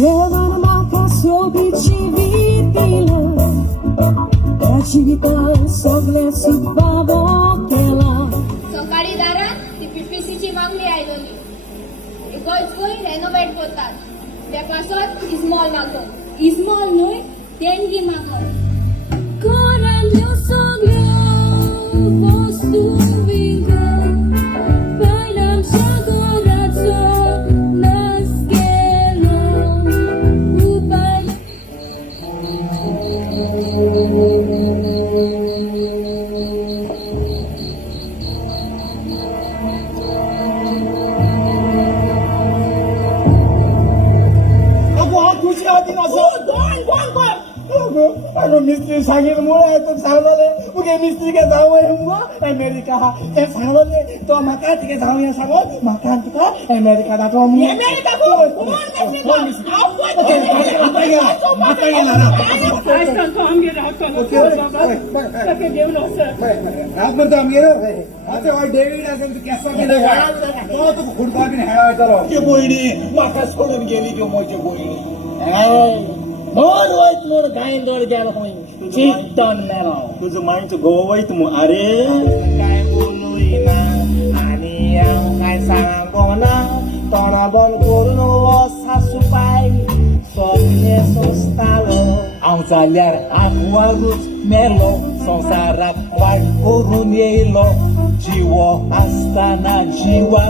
Levando marca sobre tivitilo Tivita सगळे सुबाबो केला सकाळी दारात ती पीपीसीची मागणी आयलोली गोंय रेनोवेट करतात त्या पासत इस्मॉल मागो इस्मॉल न्हय देणगी मागो Coralie सगळ्या वस्तू विकत Bailam सगळ्याचो नाच केलो उपाय Ano mistri sangir mulai itu sahabat bukan mistri ke tahu semua Amerika eh sahabat tu makan tiga tahun yang sahabat makan kita Amerika dah tu Amerika tu apa yang nara Aisha ko ambil akan pakai dia losa आप तो अमीर हो अच्छा और David असेल तो कैसा केला तो खुडका बिन हेळा करो के बोईनी माका सोडून गेली जो मोजे बोईनी More white more kind of gal hoing. Cheat on now. Who's a mind to go away to Are? Kay Puluina, Aniang, Kay Sangona, Tonabon Kuruno was Hasupai, Sonesos Talo, Anzalar, Aquagus, Melo, Sonsarak, White Urunielo, Jiwo, Astana, Jiwa.